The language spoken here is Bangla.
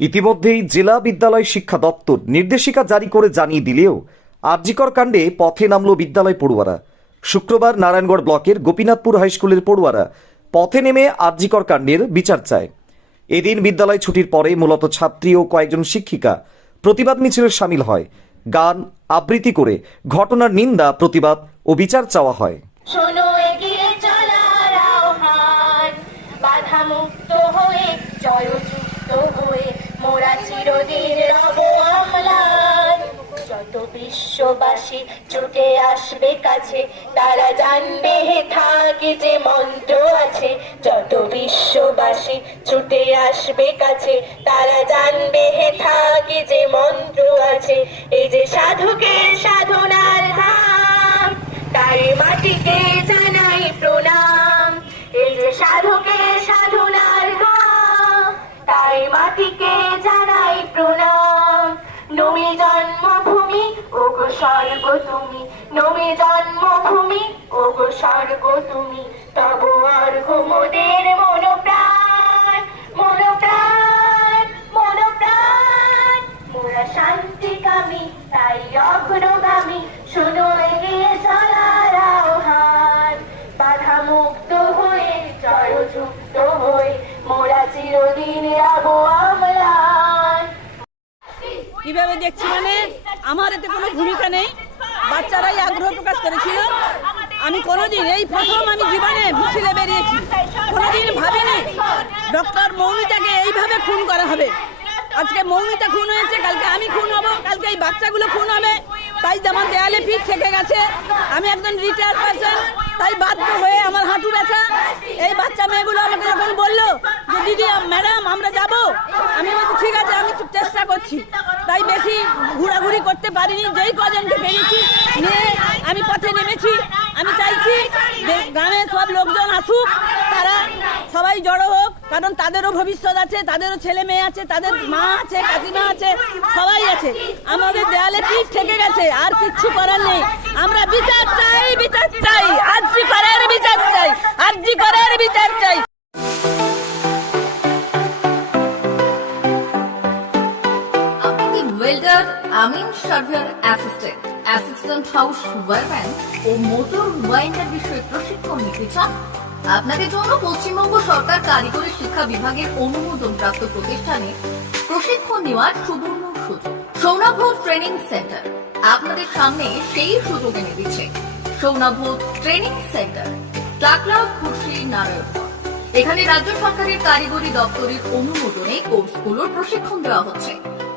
ইতিমধ্যেই জেলা বিদ্যালয় শিক্ষা দপ্তর নির্দেশিকা জারি করে জানিয়ে দিলেও আরজিকর কাণ্ডে পথে নামল বিদ্যালয় পড়ুয়ারা। শুক্রবার নারায়ণগড় ব্লকের গোপীনাথপুর হাইস্কুলের পড়ুয়ারা পথে নেমে আরজিকর কাণ্ডের বিচার চায়। এদিন বিদ্যালয় ছুটির পরে মূলত ছাত্রী ও কয়েকজন শিক্ষিকা প্রতিবাদ মিছিলে সামিল হয়। গান, আবৃত্তি করে ঘটনার নিন্দা, প্রতিবাদ ও বিচার চাওয়া হয়। কাছে তারা জানবে থাকে যে মন্ত্র আছে। যত বিশ্ববাসী ছুটে আসবে কাছে, তারা জানবে থাকে যে মন্ত্র আছে। এই যে সাধকের সাধনার ধাম তাই মাটিকে জানাই প্রণাম। এই যে সাধকের সাধনার গান তাই মাটিকে জানাই প্রণাম। নমি জন্মভূমি ওগো স্বর্গ তুমি নমি জন্মভূমি। ওগো স্বর্গ তুমি, তব অর্ঘ মোদের মনোপ্রাণ মনোপ্রাণ মনোপ্রাণ। মোরা শান্তিকামী, তাই অগ্রগামী। শোনো এগিয়ে চলার আহ্বান। বাধা মুক্ত হয়ে, জয়যুক্ত হয়ে, মোরা চিরদিন রব আমলান। কীভাবে দেখছি মানে? আমার এতে কোনো ভূমিকা নেই। বাচ্চারাই আগ্রহ প্রকাশ করেছিল। আমি কোনোদিন, এই প্রথম আমি জীবনে মিছিলে বেরিয়েছি। কোনোদিন ভাবিনি, ডক্টর মৌমিতাকে এইভাবে খুন করা হবে। আজকে মৌমিতা খুন হয়েছে, কালকে আমি খুন হব, কালকে এই বাচ্চাগুলো খুন হবে। তাই যেমন দেয়ালে পিঠ থেকে গেছে, আমি একজন রিটায়ার পার্সন তাই বাধ্য হয়ে আমার হাঁটু ব্যথা। এই বাচ্চা মেয়েগুলো আমাকে যখন বলল যে, দিদি ম্যাডাম আমরা যাব। আমি বলছি, ঠিক আছে, আমি চেষ্টা করছি। তাই বেশি ঘোরাঘুরি করতে পারিনি, যেই কজনকে পেরেছি নিয়ে আমি পথে নেমেছি। আমি চাইছি যে গ্রামে সব লোকজন আসুক, তারা সবাই জড়ো হোক, কারণ তাদেরও ভবিষ্যৎ আছে, তাদেরও ছেলে মেয়ে আছে, তাদের মা আছে, কাকিমা আছে, সবাই আছে। আমাদের দেয়ালে পিঠ থেকে গেছে, আর কিচ্ছু করার নেই। আমরা বিচার welder amin surveyor assistant assistant house wireman ও মোটর ওয়াইন্ডার বিষয়ে প্রশিক্ষণ নিতে চান? আপনাদের জন্য পশ্চিমবঙ্গ সরকার কারিগরি শিক্ষা বিভাগের অনুমোদন প্রাপ্ত প্রতিষ্ঠানে প্রশিক্ষণ নেওয়ার সুবর্ণ সুযোগ। সৌনাভ ট্রেনিং সেন্টার আপনাদের সামনে সেই সুযোগ এনে দিচ্ছে সৌনাভ ট্রেনিং সেন্টার, টাকলা খুশি নারায়ণগড়। এখানে রাজ্য সরকারের কারিগরি দপ্তরের অনুমোদনে কোর্সগুলোর প্রশিক্ষণ দেওয়া হচ্ছে।